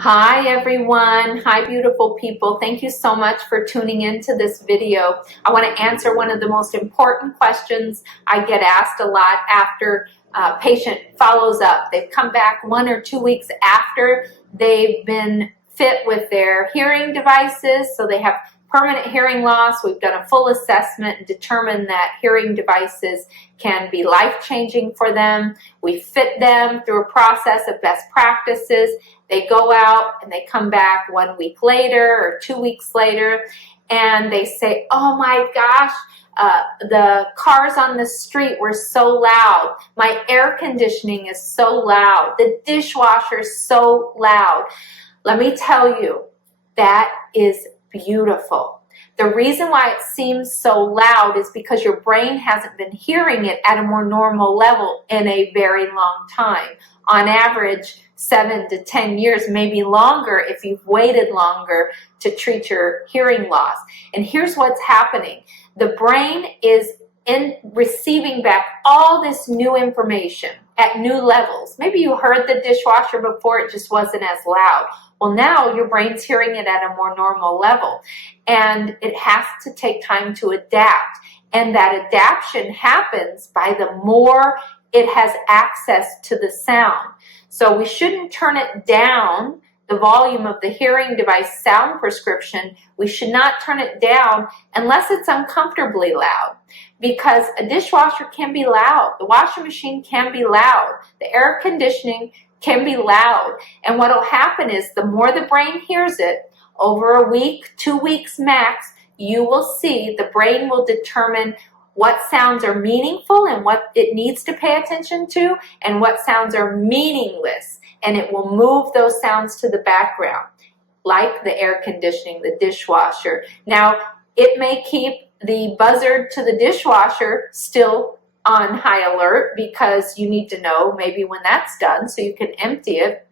Hi everyone. Hi beautiful people. Thank you so much for tuning into this video. I want to answer one of the most important questions I get asked a lot after a patient follows up. They've come back 1 or 2 weeks after they've been fit with their hearing devices, so they have permanent hearing loss. We've done a full assessment and determined that hearing devices can be life-changing for them. We fit them through a process of best practices. They go out and they come back 1 week later or 2 weeks later, and they say, oh my gosh, the cars on the street were so loud. My air conditioning is so loud. The dishwasher is so loud. Let me tell you, that is beautiful. The reason why it seems so loud is because your brain hasn't been hearing it at a more normal level in a very long time. On average, 7 to 10 years, maybe longer if you've waited longer to treat your hearing loss. And here's what's happening. The brain is receiving back all this new information at new levels. Maybe you heard the dishwasher before, it just wasn't as loud. Well, now your brain's hearing it at a more normal level, and it has to take time to adapt. And that adaptation happens by the more it has access to the sound. So we shouldn't turn it down, the volume of the hearing device sound prescription. We should not turn it down unless it's uncomfortably loud, because a dishwasher can be loud, the washing machine can be loud, the air conditioning can be loud. And what will happen is the more the brain hears it, over a week, 2 weeks max, you will see the brain will determine what sounds are meaningful and what it needs to pay attention to, and what sounds are meaningless, and it will move those sounds to the background, like the air conditioning, the dishwasher. Now, it may keep the buzzer to the dishwasher still on high alert, because you need to know maybe when that's done so you can empty it.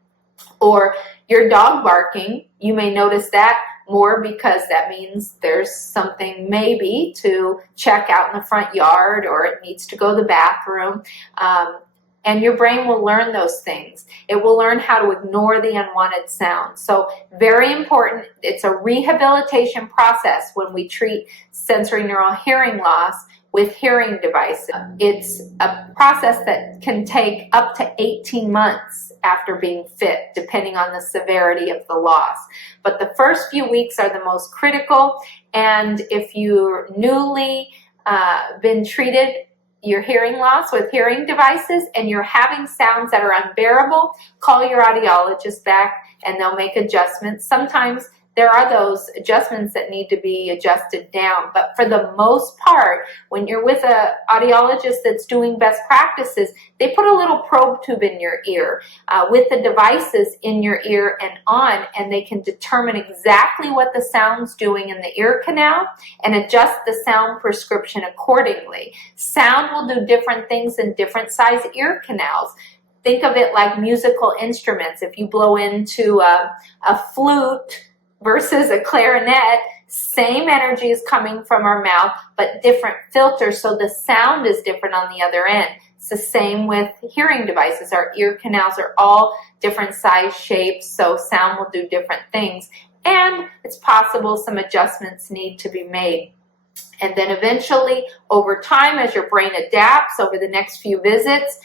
Or your dog barking, you may notice that more, because that means there's something maybe to check out in the front yard, or it needs to go to the bathroom. And your brain will learn those things. It will learn how to ignore the unwanted sounds. So very important. It's a rehabilitation process when we treat sensory neural hearing loss with hearing devices. It's a process that can take up to 18 months after being fit, depending on the severity of the loss. But the first few weeks are the most critical, and if you're newly been treated your hearing loss with hearing devices and you're having sounds that are unbearable, call your audiologist back and they'll make adjustments. Sometimes there are those adjustments that need to be adjusted down, but for the most part, when you're with an audiologist that's doing best practices, they put a little probe tube in your ear with the devices in your ear and on, and they can determine exactly what the sound's doing in the ear canal and adjust the sound prescription accordingly. Sound will do different things in different size ear canals. Think of it like musical instruments. If you blow into a flute versus a clarinet, same energy is coming from our mouth, but different filters, so the sound is different on the other end. It's the same with hearing devices. Our ear canals are all different size shapes, so sound will do different things. And it's possible some adjustments need to be made. And then eventually, over time, as your brain adapts over the next few visits,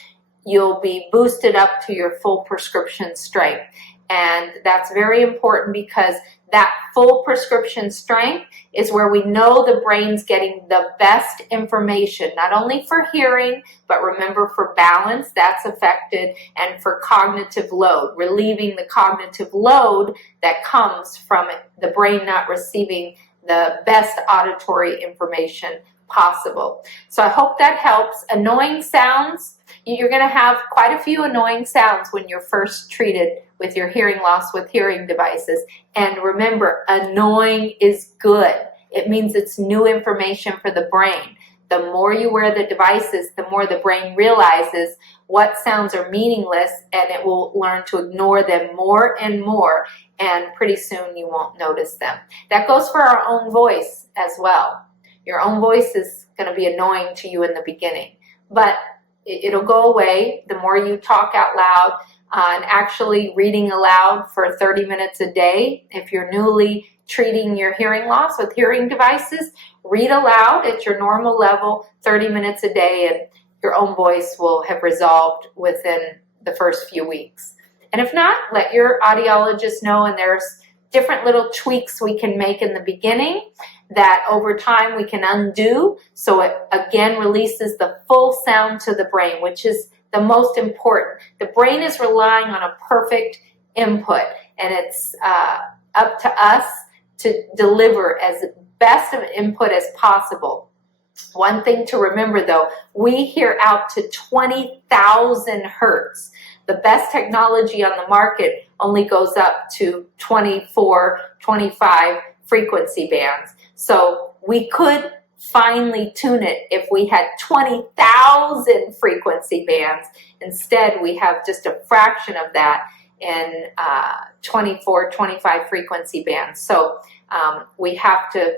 you'll be boosted up to your full prescription strength. And that's very important, because that full prescription strength is where we know the brain's getting the best information, not only for hearing, but remember, for balance, that's affected, and for cognitive load, relieving the cognitive load that comes from the brain not receiving the best auditory information possible. So I hope that helps. Annoying sounds, you're going to have quite a few annoying sounds when you're first treated with your hearing loss with hearing devices. And remember, annoying is good. It means it's new information for the brain. The more you wear the devices, the more the brain realizes what sounds are meaningless, and it will learn to ignore them more and more, and pretty soon you won't notice them. That goes for our own voice as well. Your own voice is going to be annoying to you in the beginning, but it'll go away the more you talk out loud. and actually reading aloud for 30 minutes a day. If you're newly treating your hearing loss with hearing devices, read aloud at your normal level 30 minutes a day, and your own voice will have resolved within the first few weeks. And if not, let your audiologist know, and there's different little tweaks we can make in the beginning that over time we can undo, so it again releases the full sound to the brain, which is the most important. The brain is relying on a perfect input, and it's up to us to deliver as best of input as possible. One thing to remember though, we hear out to 20,000 hertz. The best technology on the market only goes up to 24, 25 frequency bands. So we could finely tune it if we had 20,000 frequency bands. Instead, we have just a fraction of that in 24, 25 frequency bands. So we have to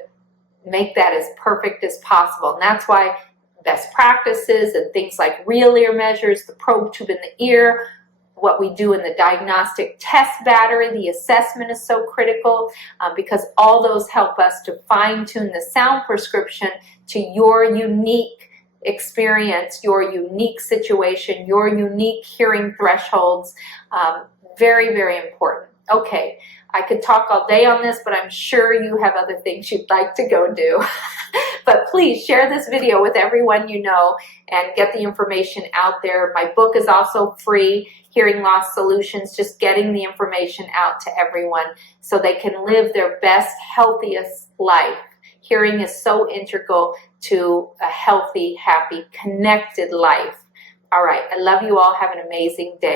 make that as perfect as possible. And that's why best practices and things like real ear measures, the probe tube in the ear, what we do in the diagnostic test battery, the assessment is so critical because all those help us to fine-tune the sound prescription to your unique experience, your unique situation, your unique hearing thresholds. Very, very important. Okay, I could talk all day on this, but I'm sure you have other things you'd like to go do. But please share this video with everyone you know and get the information out there. My book is also free, Hearing Loss Solutions, just getting the information out to everyone so they can live their best, healthiest life. Hearing is so integral to a healthy, happy, connected life. All right, I love you all. Have an amazing day.